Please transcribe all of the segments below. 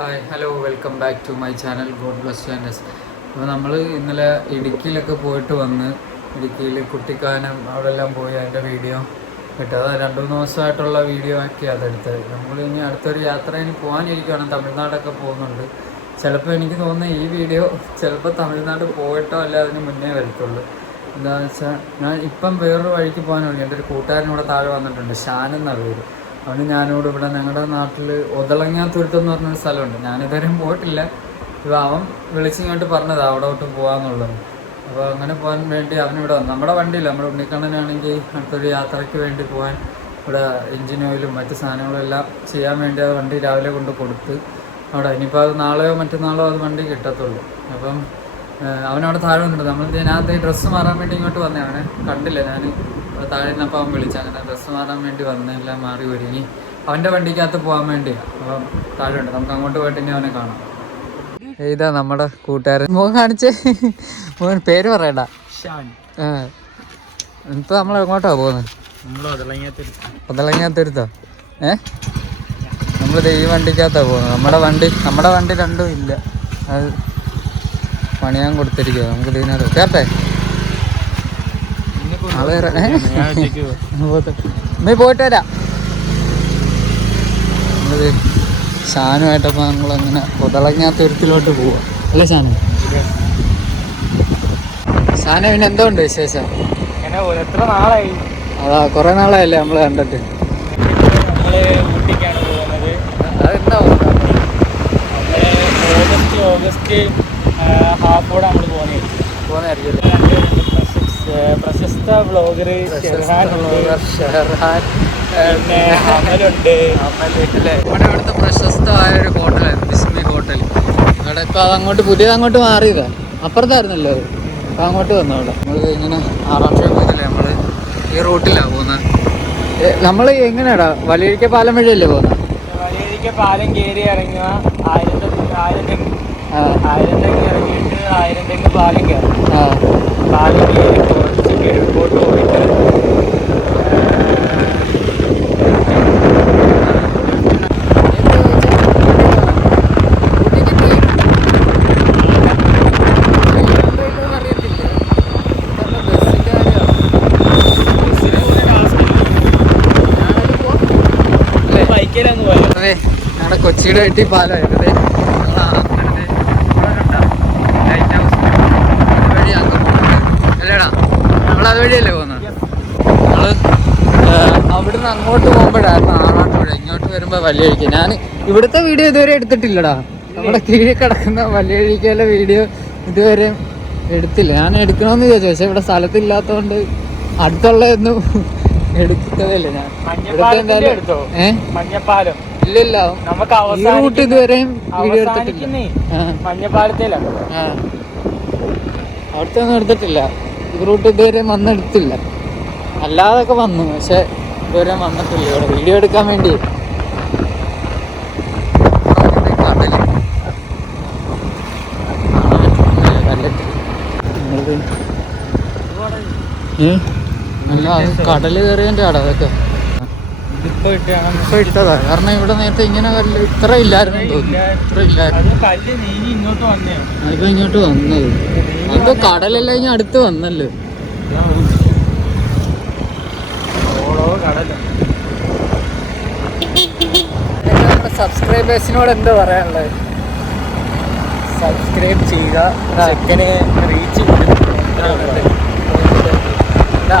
Hi hello welcome back to my channel god bless channels. അപ്പോൾ നമ്മൾ ഇന്നലെ ഇടുക്കിയിലൊക്കെ പോയിട്ട് വന്ന് ഇടുക്കിയിൽ കുട്ടിക്കാനം അവിടെ എല്ലാം പോയി അതിൻ്റെ വീഡിയോ കിട്ടും. അത് 2-3 ദിവസമായിട്ടുള്ള വീഡിയോ ആക്കി അതെടുത്തത്. നമ്മൾ ഇനി അടുത്തൊരു യാത്ര ഇനി പോകാനിരിക്കുകയാണ്. തമിഴ്നാടൊക്കെ പോകുന്നുണ്ട്. ചിലപ്പോൾ എനിക്ക് തോന്നുന്നത് ഈ വീഡിയോ ചിലപ്പോൾ തമിഴ്നാട് പോയിട്ടോ അല്ല അതിന് മുന്നേ വരത്തുള്ളൂ. എന്താണെന്ന് വെച്ചാൽ ഞാൻ ഇപ്പം വേറൊരു വഴിക്ക് പോകാൻ വേണ്ടി എൻ്റെ ഒരു കൂട്ടുകാരൻ ഇവിടെ താഴെ വന്നിട്ടുണ്ട്, ഷാൻ എന്ന പേര്. അവന് ഞാനിവിടെ ഇവിടെ ഞങ്ങളുടെ നാട്ടിൽ ഒതളങ്ങാത്തുരുത്തം എന്ന് പറഞ്ഞൊരു സ്ഥലമുണ്ട്. ഞാനിതുവരെയും പോയിട്ടില്ല. ഇപ്പോൾ അവൻ വിളിച്ചിങ്ങോട്ട് പറഞ്ഞത് അവിടോട്ട് പോകാമെന്നുള്ളത്. അപ്പോൾ അങ്ങനെ പോകാൻ വേണ്ടി അവനിവിടെ വന്നു. നമ്മുടെ വണ്ടിയില്ല, നമ്മുടെ ഉണ്ണിക്കണ്ണനാണെങ്കിൽ അടുത്തൊരു യാത്രയ്ക്ക് വേണ്ടി പോകാൻ ഇവിടെ എൻജിൻ ഓയിലും മറ്റ് സാധനങ്ങളും എല്ലാം ചെയ്യാൻ വേണ്ടി ആ വണ്ടി രാവിലെ കൊണ്ട് കൊടുത്ത് അവിടെ ഇനിയിപ്പോൾ അത് നാളെയോ മറ്റന്നാളോ അത് വണ്ടി കിട്ടത്തുള്ളൂ. അപ്പം അവനവിടെ താഴെ വന്നിട്ടുണ്ട്. നമ്മൾ ഇതിനകത്ത് ഡ്രസ്സ് മാറാൻ വേണ്ടി ഇങ്ങോട്ട് വന്നേ. അവനെ കണ്ടില്ല, ഞാൻ താഴെ നിന്നപ്പോൾ അവൻ വിളിച്ചു. അങ്ങനെ ഡ്രസ്സ് മാറാൻ വേണ്ടി വന്ന് എല്ലാം മാറി ഒരുങ്ങി അവൻ്റെ വണ്ടിക്കകത്ത് പോകാൻ വേണ്ടിയാണ്. അപ്പം താഴെ ഉണ്ട്, നമുക്ക് അങ്ങോട്ട് പോയിട്ട് ഇനി അവനെ കാണാം. ഇതാ നമ്മുടെ കൂട്ടുകാരൻ. മോൻ കാണിച്ചേ, മോൻ പേര് പറയണ്ട. ഇപ്പം നമ്മൾ എങ്ങോട്ടാ പോകുന്നത്? ഒതളങ്ങാത്തുരുത്തോ? നമ്മളിത് ഈ വണ്ടിക്കകത്താണ് പോകുന്നത്. നമ്മുടെ വണ്ടി രണ്ടും ഇല്ല, അത് പണിയാൻ കൊടുത്തിരിക്കുക. നമുക്ക് ഇതിനകത്ത് കേട്ടെ നീ പോയിട്ട് വരാം. നമ്മളത് ഷാനുമായിട്ടപ്പോൾ നമ്മളങ്ങനെ ഒതളങ്ങാത്തുരുത്തിലോട്ട് പോവാം അല്ലേ ഷാനു? ഷാനു പിന്നെ എന്തുകൊണ്ട് വിശേഷം? എത്ര നാളായി? അതാ കുറേ നാളായല്ലേ നമ്മൾ കണ്ടിട്ട്. ഊട്ടിക്കാണ് പോകുന്നത്. അതെന്താ ഓഗസ്റ്റ് ഹാഫോടെ നമ്മൾ പോകുന്നതായിരിക്കും. പ്രശസ്ത വ്ളോഗർ ഷെർഹാൻ, പിന്നെ അമലുണ്ട്. നമ്മുടെ ഇവിടുത്തെ പ്രശസ്തമായ ഒരു ഹോട്ടലാണ് ബിസ്മി ഹോട്ടൽ. അവിടെ ഇപ്പോൾ അതങ്ങോട്ട് പുതിയതങ്ങോട്ട് മാറിയതാ, അപ്പുറത്തായിരുന്നല്ലോ അത്. അപ്പോൾ അങ്ങോട്ട് വന്നു. അവിടെ നമ്മൾ ഇങ്ങനെ 6-ാം ഷോപ്പിലല്ലേ നമ്മൾ ഈ റൂട്ടിലാണ് പോകുന്നത്. നമ്മൾ എങ്ങനെയാടാ വലിയഴിക്ക പാലം വഴിയല്ലേ പോകുന്നത്? വലിയഴിക്ക പാലം കയറി ഇറങ്ങുക, ആയിരം തെങ്ങ് ഇറങ്ങിയിട്ട് 1000 തെങ്ങ് പാലം കയറും. പാലം കയറി കുറച്ച് കിഴക്കോട്ട് പോയിട്ട് ബൈക്കിലങ്ങ് പോയത്. അതെ, ഞങ്ങളുടെ കൊച്ചിയുടെ വെട്ടി പാലമായിരുന്നത്. അല്ലേടാ, നമ്മളത് വഴിയല്ലേ പോകുന്നത്. നമ്മൾ അവിടുന്ന് അങ്ങോട്ട് പോകുമ്പോഴായിരുന്നു ആറാട്ടുപുഴ. ഇങ്ങോട്ട് വരുമ്പോൾ വലിയഴിക്ക. ഞാൻ ഇവിടുത്തെ വീഡിയോ ഇതുവരെ എടുത്തിട്ടില്ലടാ. നമ്മുടെ കീഴിൽ കിടക്കുന്ന വലിയഴിക്കയിലെ വീഡിയോ ഇതുവരെ എടുത്തില്ല. ഞാൻ എടുക്കണമെന്ന് ചോദിച്ചു, പക്ഷെ ഇവിടെ സ്ഥലത്തില്ലാത്തതുകൊണ്ട് അടുത്തുള്ളതൊന്നും എടുത്തതല്ലേ. ഞാൻ മഞ്ഞപ്പാലം ഇല്ലല്ല, ഈ റൂട്ട് ഇതുവരെയും വീഡിയോ എടുത്തിട്ടില്ല. മഞ്ഞപ്പാലത്തിലാണ് അവിടുത്തെ ഒന്നും എടുത്തിട്ടില്ല. ഈ റൂട്ട് ഇതുവരെ വന്നെടുത്തില്ല. അല്ലാതൊക്കെ വന്നു, പക്ഷെ ഇതുവരെ വന്നിട്ടില്ല ഇവിടെ വീഡിയോ എടുക്കാൻ വേണ്ടി. അല്ല, അത് കടല് കയറിയതിൻ്റെ ആടാ അതൊക്കെ. ഇപ്പൊ ഇട്ടതാ, കാരണം ഇവിടെ നേരത്തെ ഇങ്ങനെ കല്ല് ഇത്ര ഇല്ലായിരുന്നു തോന്നുന്നു. ഇത്ര ഇല്ലായിരുന്നു. അതിപ്പോ ഇങ്ങോട്ട് വന്നത് എന്തോ കടലെല്ലാം ഇങ്ങനെ അടുത്ത് വന്നല്ലോ. നമ്മുടെ സബ്സ്ക്രൈബേഴ്സിനോട് എന്താ പറയാനുള്ളത്? സബ്സ്ക്രൈബ് ചെയ്യുക, ചെക്കന് റീച്ച്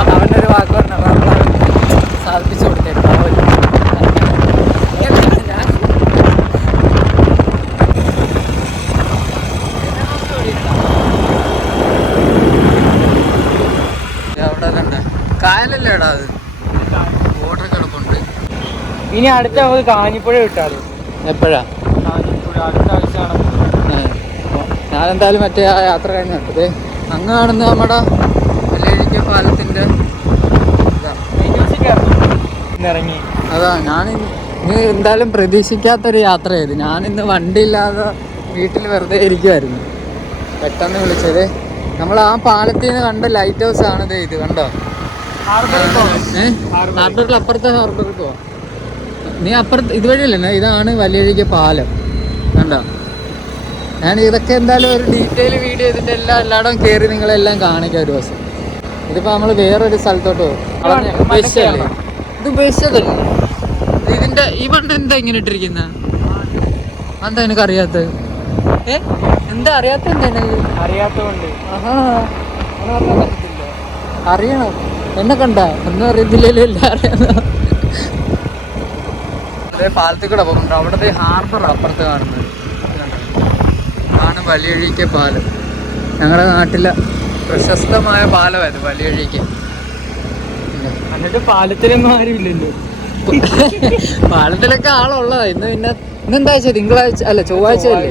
അവൻ്റെ ഒരു വാക്ക് പറഞ്ഞ സാധിപ്പിച്ചു കൊടുത്തേക്കും. അവിടെ തന്നെ കായലല്ലേടാ അത്, ഓർഡർ കിടപ്പുണ്ട്. ഇനി അടുത്ത നമുക്ക് കാഞ്ഞിപ്പുഴ വിട്ടാൽ എപ്പോഴാ? കാഞ്ഞിപ്പുഴ അടുത്ത ആഴ്ചയാണ്. ഞാനെന്തായാലും മറ്റേ ആ യാത്ര കഴിഞ്ഞ് നട്ടത് അങ്ങ് കാണുന്ന നമ്മുടെ വലിയഴിക്ക പാലത്തിൻ്റെ ഇറങ്ങി. അതാ ഞാൻ ഇന്ന് എന്തായാലും പ്രതീക്ഷിക്കാത്തൊരു യാത്ര ചെയ്തു. ഞാനിന്ന് വണ്ടി ഇല്ലാതെ വീട്ടിൽ വെറുതെ ഇരിക്കുമായിരുന്നു. പെട്ടെന്ന് വിളിച്ചത്. നമ്മൾ ആ പാലത്തിൽ നിന്ന് കണ്ട ലൈറ്റ് ഹൗസ് ആണിത്. ഇത് കണ്ടോ? ഹാർബറിൽ അപ്പുറത്തെ ഹാർബറിൽ പോവാം. നീ അപ്പുറത്ത് ഇതുവഴിയല്ലേ? ഇതാണ് വലിയഴിക്ക പാലം. കണ്ടോ? ഞാൻ ഇതൊക്കെ എന്തായാലും ഒരു ഡീറ്റെയിൽ വീഡിയോ ഇതിൻ്റെ എല്ലായിടവും കയറി നിങ്ങളെല്ലാം കാണിക്കാം ഒരു ദിവസം. ഇതിപ്പോൾ നമ്മൾ വേറൊരു സ്ഥലത്തോട്ട് പോകും. ബസ്സല്ലേ ഇത്? ബസ്സതല്ലേ ഇതിൻ്റെ? ഈ പണ്ട് എന്താ ഇങ്ങനെ ഇട്ടിരിക്കുന്ന? എന്താ എനിക്ക് അറിയാത്തത്? എന്താ അറിയാത്ത? എന്താണ് അറിയാത്തതുകൊണ്ട്? അറിയണം. എന്നെ കണ്ട ഒന്നും അറിയത്തില്ലല്ലോ, എല്ലാം അറിയാം. അതേ പാലത്തിൽ കൂടെ പോകുന്നുണ്ട്. അവിടുത്തെ ഹാർബർ അപ്പുറത്ത് കാണുന്നത് ആണ് വലിയഴിക്ക പാലം. ഞങ്ങളുടെ നാട്ടിലെ പ്രശസ്തമായ പാലമായിരുന്നു വലിയഴിക്ക. എന്നിട്ട് പാലത്തിലൊന്നും ആരും ഇല്ലല്ലോ. പാലത്തിലൊക്കെ ആളുള്ളതാ. ഇന്നെന്താ ആഴ്ച? തിങ്കളാഴ്ച അല്ല, ചൊവ്വാഴ്ച അല്ലേ?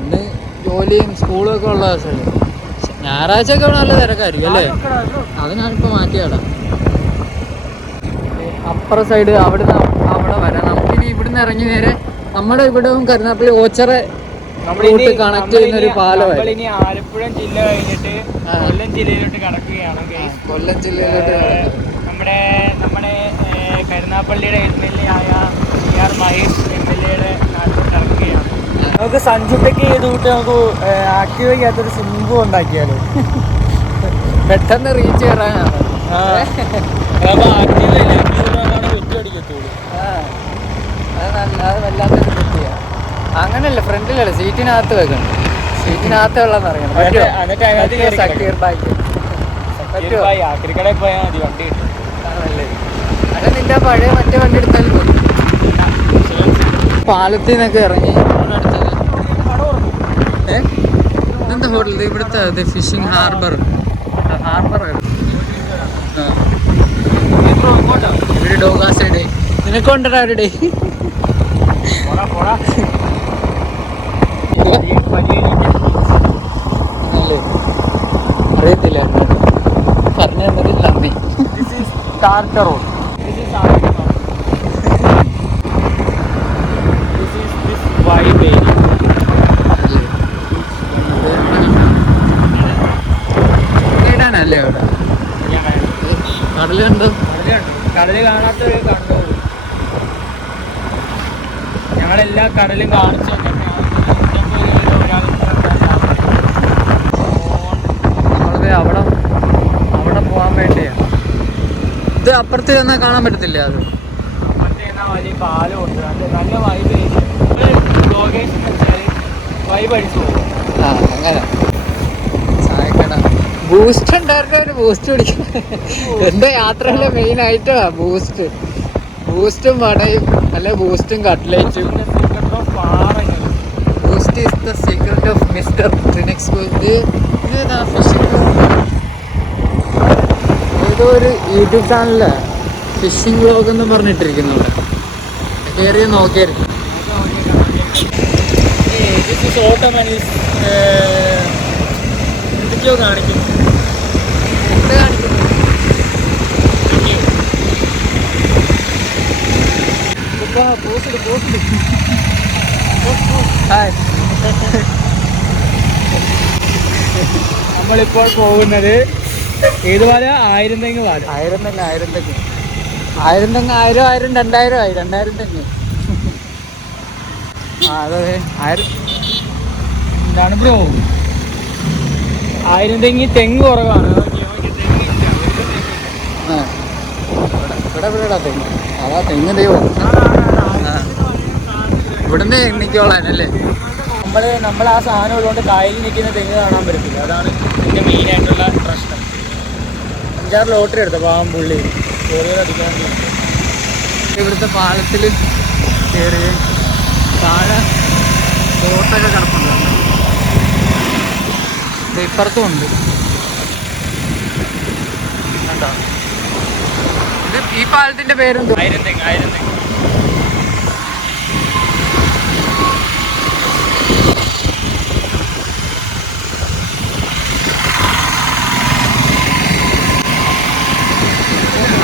ഇന്ന് ജോലിയും സ്കൂളും ഒക്കെ ഉള്ള ദിവസമല്ലേ? ഞായറാഴ്ച ഒക്കെ നല്ല തിരക്കായിരിക്കും അല്ലേ? അത് ഞാനിപ്പോൾ മാറ്റിയാടാ. അപ്പുറ സൈഡ് അവിടെ വരാം. നമുക്കിനി ഇവിടുന്ന് ഇറങ്ങി നേരെ നമ്മുടെ ഇവിടവും കരുനാപ്പള്ളി ഓച്ചറ കണക്ട് ചെയ്യുന്ന ഒരു പാലമായി. ഇനി ആലപ്പുഴ ജില്ല കഴിഞ്ഞിട്ട് കൊല്ലം ജില്ലയിലോട്ട് കടക്കുകയാണ്. കൊല്ലം ജില്ലയിലോട്ട് നമ്മുടെ കരുനാപ്പള്ളിയുടെ MLA ആയ CR മഹേഷ് MLA നാട്ടിൽ കടക്കുകയാണ്. നമുക്ക് സഞ്ജുട്ടയ്ക്ക് ചെയ്തുകൊണ്ട് നമുക്ക് ആക്റ്റീവ് ചെയ്യാത്തൊരു സിംബു ഉണ്ടാക്കിയാലോ? പെട്ടെന്ന് റീച്ച് കയറാനാണ്. അത് വല്ലാത്തൊരു കുട്ടിയാണ്. അങ്ങനെയല്ല, ഫ്രണ്ടിലല്ല, സീറ്റിനകത്ത് വെക്കണം. സീറ്റിനകത്ത് വെള്ളം അറിയണം. അല്ല, നിന്റെ പഴയ മറ്റേ വണ്ടി എടുത്താലും മതി. പാലത്തിൽ നിന്നൊക്കെ ഇറങ്ങി എന്താ ഹോട്ടൽ? ഇവിടുത്തെ ഫിഷിംഗ് ഹാർബർ ഇവിടെ ഡോഗാസൈഡ് നിനക്കൊണ്ടടാ അവരുടെ. അറിയത്തില്ല, പറഞ്ഞു തന്നതിൽ നന്ദി. കേടാനല്ലേ അവിടെ? കടല് കണ്ടോ? കടല് കാണാത്തവരെ കണ്ടു. ഞങ്ങളെല്ലാ കടലും കാണിച്ചു. നമ്മളത് അവിടെ പോകാൻ വേണ്ടിയാ. ഇത് അപ്പുറത്ത് ചെന്നാൽ കാണാൻ പറ്റത്തില്ല. അത് അപ്പുറത്ത് ചെന്നാൽ വലിയ പാലമുണ്ട്. നല്ല വൈബ്. ലൊക്കേഷൻ വെച്ചാൽ വൈബ് അടിച്ചു പോകും. അങ്ങനെ ചായക്കട ബൂസ്റ്റ് ഉണ്ടായിരുന്നു. ഒരു ബൂസ്റ്റ് കുടിക്കും. എൻ്റെ യാത്രയിലെ മെയിൻ ഐറ്റമാ ബൂസ്റ്റും വടയും, അല്ലെ ബൂസ്റ്റും കട്ട്ലേറ്റും. Boost is the secret of mister Trinix. ഏതോ ഒരു യൂട്യൂബ് ചാനലില് ഫിഷിംഗ് വ്ലോഗ് എന്ന് പറഞ്ഞിട്ടിരിക്കുന്നു. ഇവിടെ കയറി നോക്കിയായിരുന്നു. എന്തൊക്കെയോ കാണിക്കും. നമ്മളിപ്പോൾ പോകുന്നത് ഏത് പാല? ആയിരം തെങ്ങ് പാല. ആയിരം തെങ്ങ് 1000 2000 ആയി. 2000 തെങ്ങ്. അതെ, 1000. എന്താണ് ബ്രോ? 1000 തെങ്ങ് കുറവാണ്. ഇവിടെ തെങ്ങ്. അതാ തെങ്ങ് ദൈവം. ഇവിടുന്ന് എണ്ണിക്കോളാനല്ലേ? നമ്മൾ ആ സാധനം ഉള്ളതുകൊണ്ട് കായലിൽ നിൽക്കുന്ന തെങ്ങ് കാണാൻ പറ്റത്തില്ല. അതാണ് ഇതിൻ്റെ മെയിനായിട്ടുള്ള പ്രശ്നം. 5-6 ലോട്ടറി എടുത്ത പാവം പുള്ളി അടിക്കാൻ. ഇവിടുത്തെ പാലത്തിൽ കയറി താഴെ ബോട്ടൊക്കെ കിടപ്പുണ്ട്. ഇപ്പുറത്തും ഉണ്ട് കണ്ടോ? ഈ പാലത്തിന്റെ പേരെന്തോ? ആയിരം തെങ്ങ്.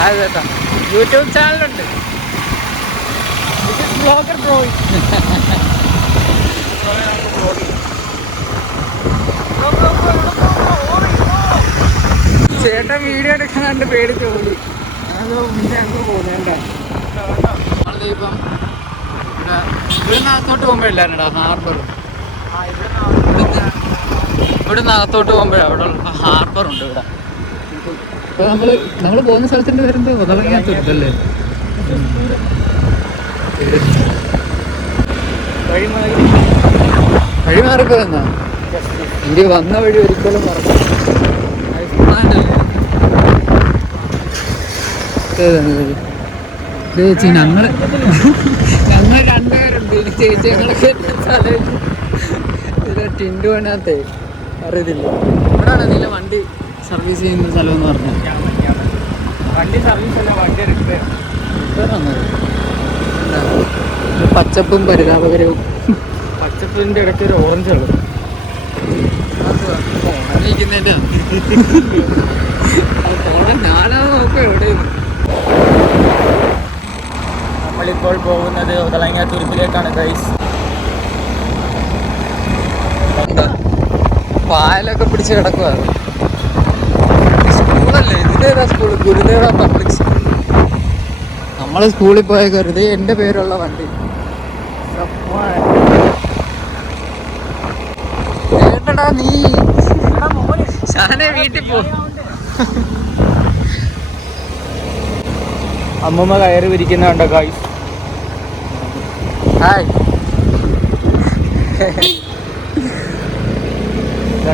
അതെ കേട്ടോ, യൂട്യൂബ് ചാനലുണ്ട്. Blogger bro. ചേട്ടൻ വീഡിയോ എടുക്കാണ്ട് പേടിച്ചു പോയി. അതോ പിന്നെ അങ്ങ് പോകുന്നുണ്ടോ? നമ്മളിപ്പം ഇവിടെ ഇവിടുന്ന് അകത്തോട്ട് പോകുമ്പോഴല്ലായിരുന്നടാ ഹാർബർ. ഇവിടുന്ന് അകത്തോട്ട് പോകുമ്പോഴാണ് അവിടെ ഹാർബർ ഉണ്ട് ഇവിടെ. അപ്പോൾ നമ്മൾ പോകുന്ന സ്ഥലത്തിൻ്റെ പേരെന്ത് ഉതളങ്ങാത്തുരുത്തല്ലേ? വഴി മാറിപ്പോയെന്നാ? എനിക്ക് വന്ന വഴി ഒരിക്കലും മറന്നു. ചേച്ചി ഞങ്ങൾ രണ്ടുപേരുണ്ട്. ചേച്ചിയൊക്കെ ടിൻഡു അതിനകത്തെ അറിയത്തില്ല. ഇവിടെയാണ് നീല വണ്ടി സർവീസ് ചെയ്യുന്ന സ്ഥലം എന്ന് പറഞ്ഞാൽ. വണ്ടി സർവീസ് അല്ല, വണ്ടി റിപ്പയർ. പച്ചപ്പും പരിതാപകരവും. പച്ചപ്പിൻ്റെ ഇടയ്ക്ക് ഒരു ഓറഞ്ച് കളർ. ഞാനത് നോക്കാം എവിടെയും. നമ്മളിപ്പോൾ പോകുന്നത് ഉതളങ്ങാത്തുരുത്തിലേക്കാണ് ഗൈസ്. പായലൊക്കെ പിടിച്ച് കിടക്കുക. സ്കൂളല്ലേ? ഇതിലേതാ സ്കൂൾ? Gurudeva public school. നമ്മൾ സ്കൂളിൽ പോയ കരുതി എൻ്റെ പേരുള്ള വണ്ടി. കേട്ടടാ നീ വീട്ടിൽ പോ. അമ്മൂമ്മ കയറി വിരിക്കുന്നുണ്ടോ ഗൈസ്? ഹായ്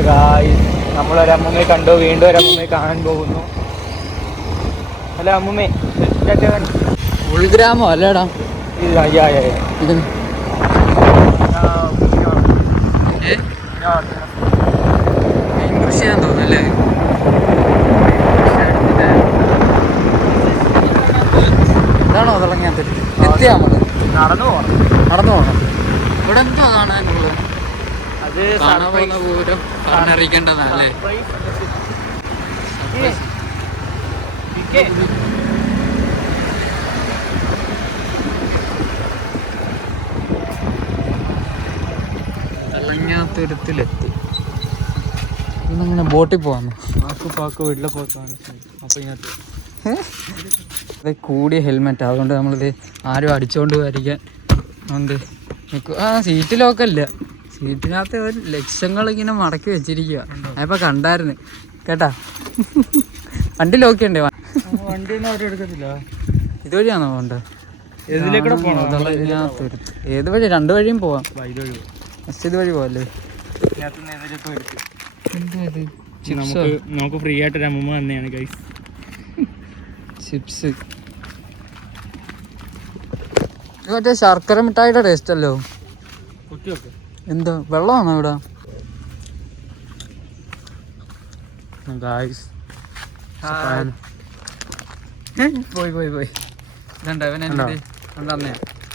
ഗായ്സ്, നമ്മളൊരമ്മൂമ്മയെ കണ്ടു, വീണ്ടും ഒരമ്മൂമ്മയെ കാണാൻ പോകുന്നു. അല്ല അമ്മൂമ്മേ, ഉൾഗ്രാമം അല്ലേടാ ഇത്? കൃഷിയാന്ന് തോന്നുന്നല്ലേ? ഇതാണോ ഉതളങ്ങാത്ത? എത്തിയാ നമ്മള് നടന്നു പോകണം. ഇവിടെ എന്തോ കാണാനുള്ളത്? അത് കാണാൻ പോകുന്ന പൂരം പറഞ്ഞറിയിക്കേണ്ടതല്ലേ? ഉതളങ്ങാത്തുരുത്തിലെത്തി. ഇന്നിങ്ങനെ ബോട്ടിൽ പോവാന്ന്. പാക്ക് വീട്ടിലെ പോക്കാണ്. അപ്പോൾ ഇതിനകത്ത് ഇത് കൂടിയ ഹെൽമെറ്റ്, അതുകൊണ്ട് നമ്മളിത് ആരും അടിച്ചോണ്ട് വരിക്കാൻ ഉണ്ട്. ആ സീറ്റ് ലോക്കല്ല, സീറ്റിനകത്ത് ഒരു ലക്ഷങ്ങളിങ്ങനെ മടക്കി വെച്ചിരിക്കുക. ഞാനിപ്പോൾ കണ്ടായിരുന്നു കേട്ടാ. വണ്ടി ലോക്കുണ്ടേ? വണ്ടിയൊന്നും അവരും എടുക്കത്തില്ല. ഇതുവഴിയാണോ പോകണ്ടത്? ഏതിലേക്കൂടെ പോകണം? ഉതളങ്ങാത്തുരുത്ത്. ഏത് വഴി? രണ്ട് വഴിയും പോവാം. ഫസ്റ്റ് ഇത് വഴി പോവല്ലേ? നമുക്ക് ഫ്രീ ആയിട്ടൊരു അമ്മൂമ്മ തന്നെയാണ് ഗൈസ്. ചിപ്സ്. മറ്റേ ശർക്കര മിഠായിയുടെ ടേസ്റ്റ് അല്ലോ. എന്താ വെള്ളമാണോ ഇവിടെ? പോയി ഇതുണ്ടോ ഇവൻ? ഉണ്ടന്നേ.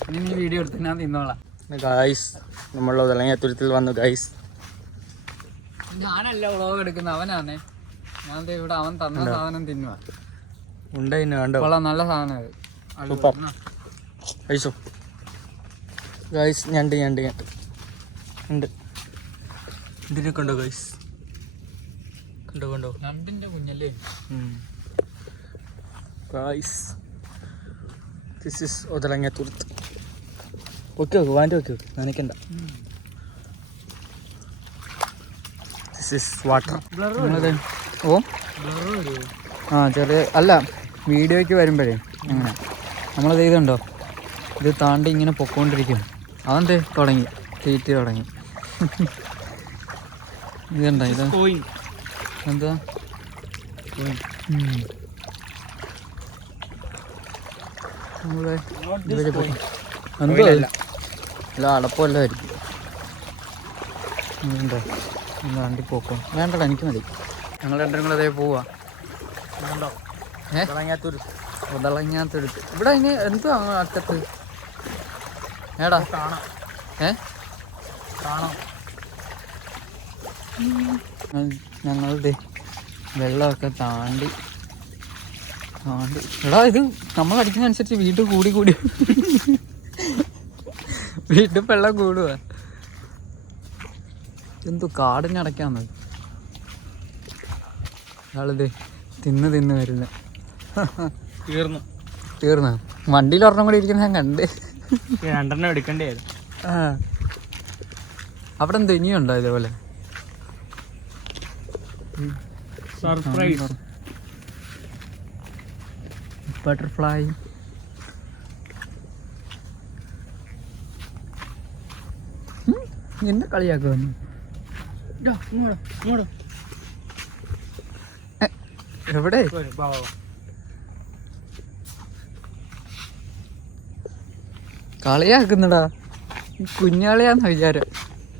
ഇനി നീ വീഡിയോ എടുത്ത് ഞാൻ തിന്നോളാം. ഗൈസ്, നമ്മൾ ഉതളങ്ങാത്തുരുത്തിൽ വന്നു ഗൈസ്. ഞാനല്ല വ്ളോഗ് എടുക്കുന്ന, അവനാണേ. ഞാൻ ഇവിടെ അവൻ തന്ന സാധനം തിന്നുക. കൊള്ളാം, നല്ല സാധനം കഴിച്ചോ ഗൈസ്. ഞണ്ട് ഇതിനൊക്കെ ഉണ്ടോ ഗൈസ്? കണ്ടോ രണ്ടിന്റെ കുഞ്ഞല്ലേ ഗൈസ്? ദിസ് ഇസ് ഉതളങ്ങാത്തുരുത്ത്. ഓക്കെ നനയ്ക്കണ്ട. This is water. ഓ ആ ചെറിയ അല്ല, വീഡിയോയ്ക്ക് വരുമ്പോഴേ അങ്ങനെ നമ്മളത് ചെയ്തുണ്ടോ? ഇത് താണ്ടി ഇങ്ങനെ പൊക്കോണ്ടിരിക്കും. അതെന്തേ തുടങ്ങി തീറ്റി തുടങ്ങി. ഇതുണ്ടോ? ഇത് എന്താ? എന്തോ അല്ല, അടപ്പമല്ലായിരിക്കും. ഉണ്ടോ? വണ്ടി പോക്കും വേണ്ടടാ, എനിക്ക് മതി. ഞങ്ങൾ രണ്ടും കൂടെ അതേ പോവാ. ഉതളങ്ങാത്തുരുത്ത്. ഇവിടെ ഇനി എന്തോ അറ്റത്ത് ഏടാ ഞങ്ങളുടെ വെള്ളമൊക്കെ താണ്ടി എടാ, ഇത് നമ്മൾ അടിക്കുന്നതനുസരിച്ച് വീട്ടിൽ കൂടി വീട്ടിൽ വെള്ളം കൂടുക. എന്തോ കാടിനടയ്ക്കാന്ന് ആളിത് തിന്ന് വരുന്നത്. തീർന്ന വണ്ടിയിൽ ഒരെണ്ണം കൂടി ഇരിക്കുന്ന ഞാൻ കണ്ട്. രണ്ടെണ്ണം എടുക്കേണ്ടിയായിരുന്നു. അവിടെ എന്തോ ഇനിയുണ്ടോ ഇതേപോലെ? Surprise butterfly. എന്നെ കളിയാക്കുന്നു. എവിടെ? കളിയാക്കുന്നടാ, കുഞ്ഞാളിയാന്ന് വിചാരം.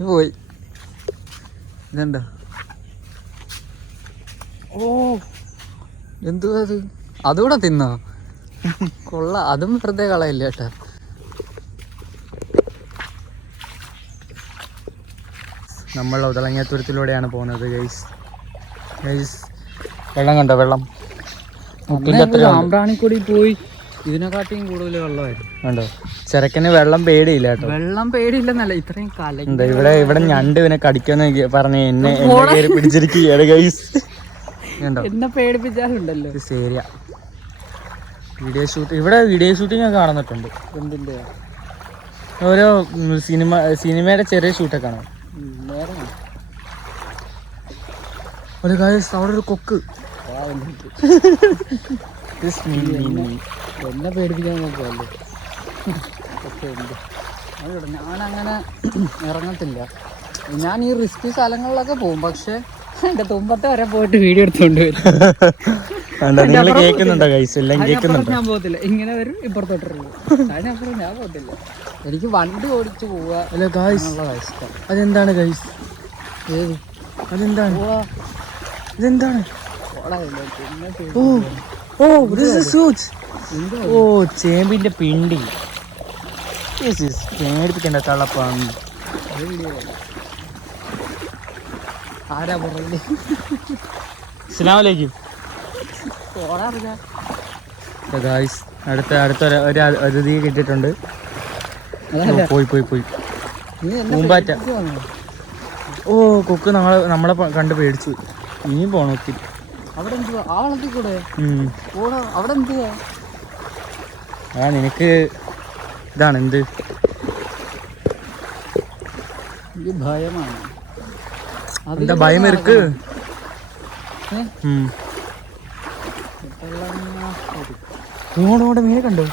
പോയി ഇതെന്താ? ഓ എന്തുവാ അത്? അതുകൂടെ തിന്നോ? കൊള്ള, അതും വെറുതെ കളയില്ല കേട്ടാ. നമ്മൾ ഉദളങ്ങാത്തുരത്തിലൂടെയാണ് പോകുന്നത് ഗൈസ്. വെള്ളം കണ്ടോ? വെള്ളം സാമ്പ്രാണിക്കൂടി പോയി ഇതിനെക്കാട്ടിയും കൂടുതൽ വെള്ളമായിരുന്നു. കണ്ടോ? ചെറുക്കന് വെള്ളം പേടിയില്ല കേട്ടോ. വെള്ളം പേടിയില്ലെന്നല്ല, ഇത്രയും കല. ഇവിടെ ഞണ്ട് ഇവനെ കടിക്കുമെന്ന് പറഞ്ഞ് എന്നെ പിടിച്ചിരിക്കുകയാണ് ഗൈസ്. എന്നെ പേടിപ്പിച്ചാലുണ്ടല്ലോ. ശരിയാ, ഇവിടെ വീഡിയോ ഷൂട്ടിംഗ് ഒക്കെ കാണുന്നിട്ടുണ്ട്. എന്തിന്റെ? ഓരോ സിനിമയുടെ ചെറിയ ഷൂട്ടൊക്കെ കാണാം. ഒരു ഗൈസ്, അവിടെ ഒരു കൊക്ക്. എന്നെ പേടിപ്പിക്കാൻ നോക്കുമല്ലോ. ഞാനങ്ങനെ ഇറങ്ങത്തില്ല. ഞാൻ ഈ റിസ്കി സ്ഥലങ്ങളിലൊക്കെ പോകും, പക്ഷെ എന്റെ തുമ്പത്തെ വരെ പോയിട്ട് വീഡിയോ എടുത്തോണ്ട് വരും. ഞാൻ പോകത്തില്ല. ഇങ്ങനെ വരും, ഇപ്പുറത്തോട്ട് പോകും. അതിനപ്പുറം ഞാൻ പോകത്തില്ല. എനിക്ക് വണ്ടി ഓടിച്ചു പോവാ. അതെന്താണ് ഗൈസ്? അതെന്താണ്? ഇതെന്താണ്? ഓ, ചേമ്പിന്റെ പിണ്ടി. പേടിപ്പിക്കണ്ട തള്ളപ്പാണ്. ആരാ പുറകില്? അസ്സലാമലൈക്കും. അടുത്ത ഒരു അതിഥിയെ കിട്ടിയിട്ടുണ്ട്. പോയി പൂമ്പാറ്റ. ഓ, കൊക്ക് നമ്മളെ കണ്ട് പേടിച്ചു. ഇനിയും പോണം ഒത്തിരി. അവിടെ എന്തുവാ? ആ വളർത്തി കൂടെ അവിടെ എന്തുവാ? നിനക്ക് ഇതാണ് എന്ത്? ഭയമാണ്. എന്താ ഭയം? ഇருக்கு ഇങ്ങോട്ട് മീനെ കണ്ടോ?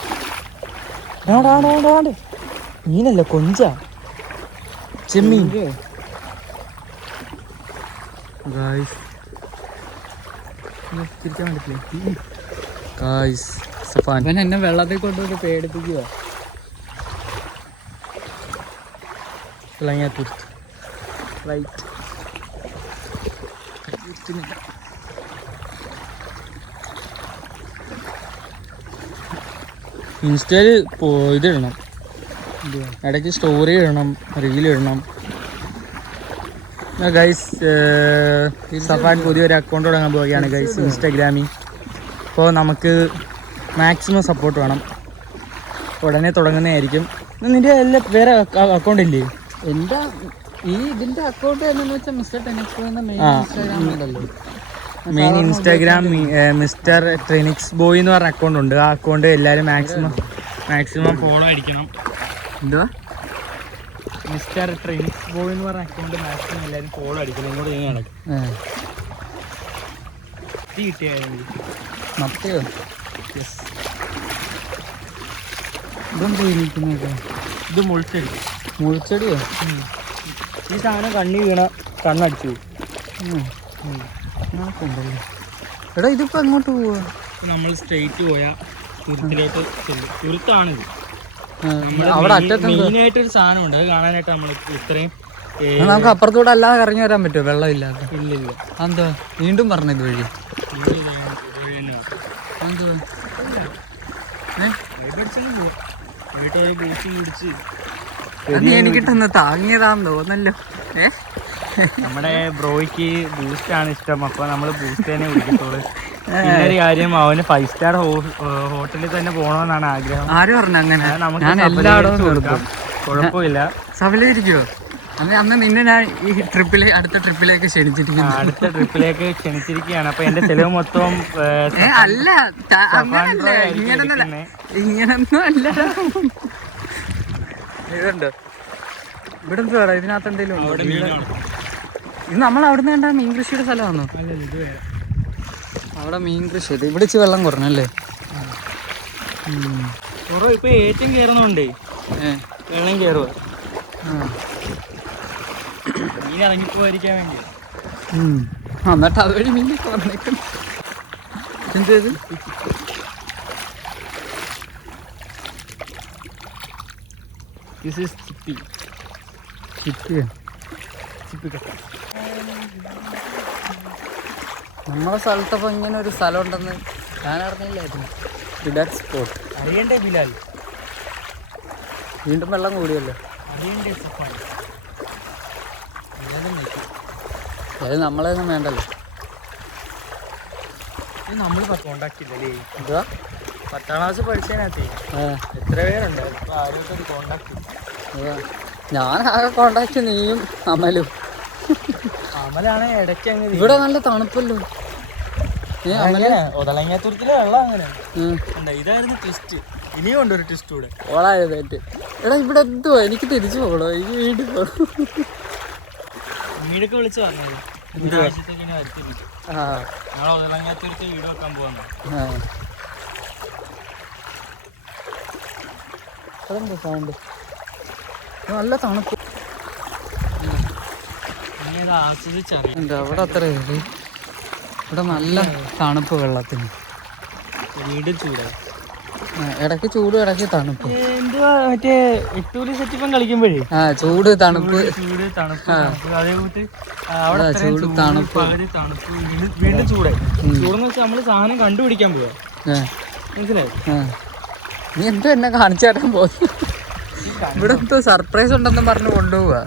മീനല്ല, കൊഞ്ച, ചെമ്മീൻ. എന്നെ വെള്ളത്തിൽ കൊണ്ടുപോയി പേടിപ്പിക്കുക. ഇൻസ്റ്റയില് ഇതിടണം, ഇടയ്ക്ക് സ്റ്റോറി ഇടണം, റീൽ ഇടണം. ഗൈസ്, സഫാൻ പുതിയൊരു അക്കൗണ്ട് തുടങ്ങാൻ പോവുകയാണ് ഗൈസ്, ഇൻസ്റ്റാഗ്രാമിൽ. അപ്പോൾ നമുക്ക് മാക്സിമം സപ്പോർട്ട് വേണം. ഉടനെ തുടങ്ങുന്നതായിരിക്കും. നിന്റെ എല്ലാം വേറെ അക്കൗണ്ട് ഇല്ലേ? എൻ്റെ ഇതിന്റെ അക്കൗണ്ട് എന്താണെന്ന് വെച്ചാൽ മിസ്റ്റർ ടെനിക്സ് ബോയ് എന്ന മെയിൻ ഇൻസ്റ്റാഗ്രാം മിസ്റ്റർ ടെനിക്സ് ബോയ് എന്ന് പറഞ്ഞ അക്കൗണ്ട് ഉണ്ട്. ആ അക്കൗണ്ട് എല്ലാവരും മാക്സിമം ഫോളോ അടിക്കണം. എന്തുവാ? മിസ്റ്റർ ടെനിക്സ് ബോയ് എന്ന് പറഞ്ഞ അക്കൗണ്ട് മാക്സിമം എല്ലാവരും ഫോളോ അടിക്കണം. ഇങ്ങോട്ട് നടക്കും. മത്തിയോ? ഇതെന്ത്? ഇത് മുൾച്ചെടി. മുൾച്ചെടിയോ? ഈ സാധനം കണ്ണി വീണ കണ്ണടിച്ചു. എടാ, ഇതിപ്പോ എങ്ങോട്ട് പോവാ? നമ്മൾ സ്ട്രെയിറ്റ് പോയാൽ തുരുത്തിലോട്ട് ചെല്ലും. തുരുത്താണിത്. അവിടെ അറ്റത്ത് മെയിനായിട്ടൊരു സാധനമുണ്ട്, അത് കാണാനായിട്ട് നമ്മൾ ഇത്രയും. നമുക്ക് അപ്പുറത്തൂടെ അല്ലാതെ ഇറങ്ങി വരാൻ പറ്റുമോ? വെള്ളം ഇല്ലാതെ? ഇല്ലില്ല. എന്താ വീണ്ടും പറഞ്ഞത് വഴി? എനിക്കിട്ടൊന്ന് താങ്ങിയതാന്ന് തോന്നല്ലോ. നമ്മുടെ ബ്രോയ്ക്ക് ബൂസ്റ്റ് ആണ് ഇഷ്ടം, അപ്പൊ നമ്മള് ബൂസ്റ്റ് തന്നെ കുടിക്കത്തോളൂ. പിന്നൊരു കാര്യം, അവന് 5 സ്റ്റാർ ഹോട്ടലിൽ തന്നെ പോകണമെന്നാണ് ആഗ്രഹം. ആര് പറഞ്ഞു അങ്ങനെ? ഞാൻ എല്ലായിടവും കൊടുക്കാം, കുഴപ്പമില്ല. സഫലിരിക്കുവോ? അന്ന് നിന്നെ ഞാൻ ഈ അടുത്ത ട്രിപ്പിലേക്ക് ക്ഷണിച്ചിരിക്കുന്നു. അടുത്ത ട്രിപ്പിലേക്ക് ക്ഷണിച്ചിരിക്കുകയാണ്. അപ്പൊ എന്റെ ചെലവ് മൊത്തം അല്ല, ഇങ്ങനൊന്നും അല്ല. ഇതുണ്ട് ഇവിടെ എന്തുവാടാ ഇതിനകത്ത് എന്തെങ്കിലും ഇത് നമ്മൾ അവിടുന്ന് കണ്ട മീൻ കൃഷിയുടെ സ്ഥലമാണോ? അവിടെ മീൻ കൃഷി ഇവിടെ വെച്ച് വെള്ളം കുറഞ്ഞല്ലേ? ഇപ്പൊ ഏറ്റവും കയറുന്നോണ്ടേ വെള്ളം കയറുക മീൻ ഇറങ്ങിപ്പോയിരിക്കാൻ വേണ്ടി. എന്നിട്ട് അതുവഴി മീൻ വന്നേക്കും. എന്തേത് നമ്മളെ സ്ഥലത്തപ്പോ ഇങ്ങനെ ഒരു സ്ഥലം ഉണ്ടെന്ന് ഞാൻ അറിഞ്ഞില്ലായിരുന്നു. റിലാക്സ് സ്പോട്ട് അറിയണ്ടേ ബിലാൽ? വീണ്ടും വെള്ളം കൂടിയല്ലോ. അത് നമ്മളെയൊന്നും വേണ്ടല്ലോ. നമ്മൾ കോണ്ടാക്ട് ഇല്ലല്ലേ? എന്താ 10ാം ക്ലാസ് പഠിച്ചതിനകത്തേ എത്ര പേരുണ്ടായിരുന്നു? ആരോഗ്യം കോണ്ടാക്ട്. ഞാൻ ആകെ കോണ്ടാക്ട് നീയും അമലും. അമലാണ് ഇടയ്ക്ക് അങ്ങ്. ഇവിടെ നല്ല തണുപ്പല്ലോ. ഒതളങ്ങാത്തുരത്തിലെ വെള്ളം അങ്ങനെ ഇതായിരുന്നു ട്വിസ്റ്റ്. ഇനിയും ഉണ്ട് ഒരു ട്വിസ്റ്റ് കൂടെ. ഓളായതായിട്ട് എടാ ഇവിടെ എന്തുവാ എനിക്ക് തിരിച്ചു പോകണോ? എനിക്ക് വീട്ടിൽ പോകണം. വീടൊക്കെ വിളിച്ച് പറഞ്ഞത് ഒതളങ്ങാത്തുരത്ത് വീട് വെക്കാൻ പോകുന്നു. അതെന്താ സൗണ്ട്? നല്ല തണുപ്പ്. ആസ്വദിച്ചറിയാം. അവിടെ അത്ര ഇവിടെ നല്ല തണുപ്പ് വെള്ളത്തിന്. വീട് ചൂടായി. ഇടയ്ക്ക് ചൂട് ഇടയ്ക്ക് തണുപ്പ്. എന്തുവാ മറ്റേ എട്ടൂര് സെറ്റിപ്പം കളിക്കുമ്പോഴേ ചൂട് തണുപ്പ് ചൂട് തണുപ്പ് അതേകൂട്ട് ചൂട് തണുപ്പ് തണുപ്പ് വീണ്ടും ചൂടായി. ചൂടെന്ന് വെച്ചാൽ നമ്മള് സാധനം കണ്ടുപിടിക്കാൻ പോവാ. മനസ്സിലായി? നീ എന്തോ എന്നെ കാണിച്ചു തരാൻ പോകുന്നു. ഇവിടെ എന്തോ സർപ്രൈസ് ഉണ്ടെന്നും പറഞ്ഞ് കൊണ്ടുപോവാ.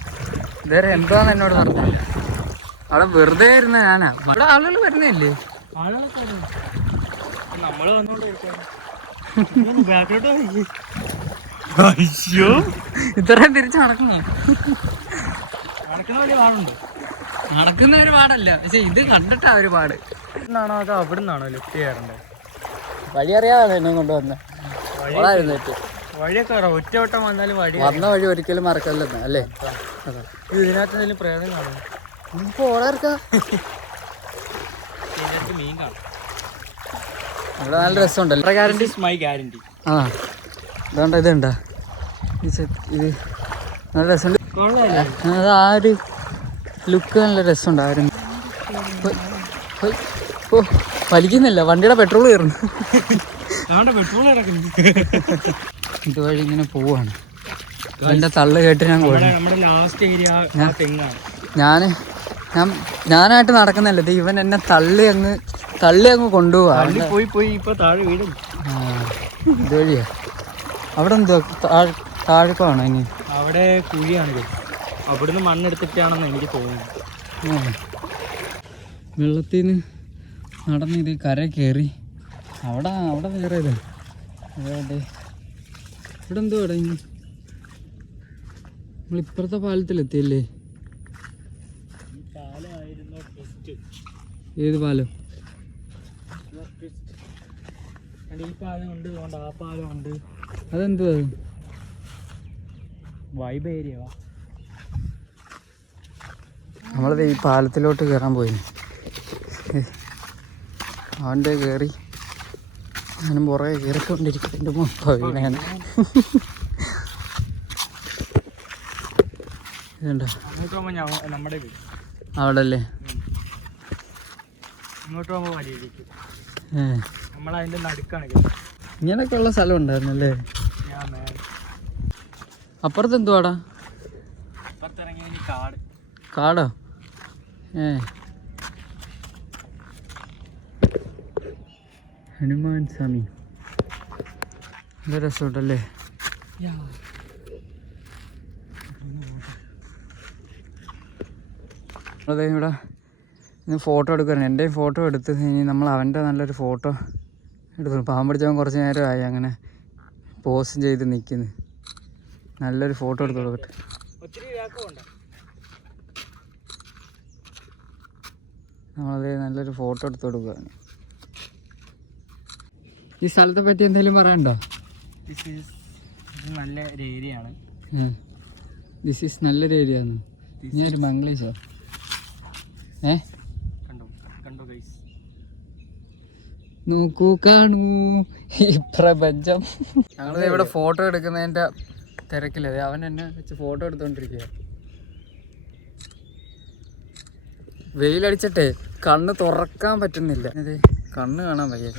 ഇതുവരെ എന്താന്ന് എന്നോട് പറഞ്ഞു. അവിടെ വെറുതെ ഇരുന്ന ഞാനാ. ഇവിടെ ആളുകൾ വരുന്നില്ലേ? നമ്മള് ഇത്രയും തിരിച്ച് നടക്കണോ? നടക്കുന്ന വലിയ പാടുണ്ടോ? നടക്കുന്ന ഒരു പാടല്ല, പക്ഷെ ഇത് കണ്ടിട്ടാ ഒരു പാട്. ഇവിടുന്നാണോ അതോ അവിടെ നിന്നാണോ ലിഫ്റ്റ് ചെയ്യാറുണ്ട്? വഴി അറിയാതെ എന്നെ കൊണ്ടുവന്ന വഴിയൊക്കെ ഒറ്റ വട്ടം വന്നാലും വന്ന വഴി ഒരിക്കലും മറക്കല്ലെന്ന് അല്ലേ? ഇതിനകത്ത് എന്തെങ്കിലും പ്രേതം കാണും. മീൻ കാണും. ഇവിടെ നല്ല രസമുണ്ടല്ലോ. My guarantee. ആ അതുകൊണ്ട് ഇതുണ്ടാ ഇത് നല്ല രസമുണ്ട്. അത് ആ ഒരു ലുക്ക് നല്ല രസമുണ്ടായിരുന്നു. ഓ വലിക്കുന്നില്ല, വണ്ടിയുടെ പെട്രോൾ കയറുന്നു. ഇതുവഴി ഇങ്ങനെ പോവാണ്. എന്റെ തള്ളു കേട്ട് ഞാനായിട്ട് നടക്കുന്നല്ലേ, ഇത് ഇവൻ എന്നെ തള്ളി അങ്ങ് കൊണ്ടുപോവാ. ഇതുവഴിയാ. അവിടെ എന്തോ താഴെക്കാണോ ഇനി? അവിടെ കുഴിയാണ്. അവിടുന്ന് മണ്ണെടുത്തിട്ടാണെന്ന് എനിക്ക് തോന്നുന്നു. വെള്ളത്തിൽ നിന്ന് നടന്ന് ഇത് കര കയറി അവിടെ കയറിയത്. അതെ ഇവിടെ എന്തോ ഇവിടെ നമ്മളിപ്പുറത്തെ പാലത്തിലെത്തിയല്ലേ? ഏത് പാലം? ഈ പാലം ഉണ്ട്, ആ പാലം ഉണ്ട്. അതെന്തുവാ? Vibe area. നമ്മളത് ഈ പാലത്തിലോട്ട് കയറാൻ പോയി. അവൻ്റെ കയറി ഞാനും പുറകെ കയറിക്കൊണ്ടിരിക്കും. എൻ്റെ വീണാണ്. ഇതുണ്ടോ നമ്മുടെ അവിടെ അല്ലേ? ഇങ്ങോട്ട് പോകുമ്പോൾ വഴിയിലേക്ക് നമ്മളതിൻ്റെ നടുക്കാണ്. ഇങ്ങനൊക്കെ ഉള്ള സ്ഥലം ഉണ്ടായിരുന്നല്ലേ? അപ്പുറത്ത് എന്തുവാടാ? അപ്പുറത്തിറങ്ങിയ കാട്. കാടോ? ഹനുമാൻ സ്വാമി നല്ല രസമുണ്ടല്ലേ? അതെ ഇവിടെ ഇന്ന് ഫോട്ടോ എടുക്കണം. എൻ്റെയും ഫോട്ടോ എടുത്ത് ഇനി നമ്മൾ അവൻ്റെ നല്ലൊരു ഫോട്ടോ എടുക്കണം. പാവം പിടിച്ചവൻ കുറച്ച് നേരമായി അങ്ങനെ പോസ്റ്റ് ചെയ്ത് നിൽക്കുന്നു. നല്ലൊരു ഫോട്ടോ എടുത്ത് കൊടുക്കട്ടെ. നമ്മളത് നല്ലൊരു ഫോട്ടോ എടുത്ത് കൊടുക്കുകയാണ്. ഈ സ്ഥലത്തെ പറ്റി എന്തെങ്കിലും പറയണ്ടോ? നല്ല ഒരു ഏരിയയാണ്. ദിസ് ഈസ് നല്ലൊരു ഏരിയ ആണ്. ഞാനൊരു ബംഗ്ലേഷോ കണ്ടോ ഗൈസ്, നോക്കൂ കാണൂ ഈ പ്രപഞ്ചം. ഞങ്ങൾ ഇവിടെ ഫോട്ടോ എടുക്കുന്നതിൻ്റെ തിരക്കില്ല, അവൻ എന്നെ വെച്ച് ഫോട്ടോ എടുത്തോണ്ടിരിക്കുക. വെയിലടിച്ചിട്ടേ കണ്ണ് തുറക്കാൻ പറ്റുന്നില്ല, കണ്ണ് കാണാൻ വയ്യ.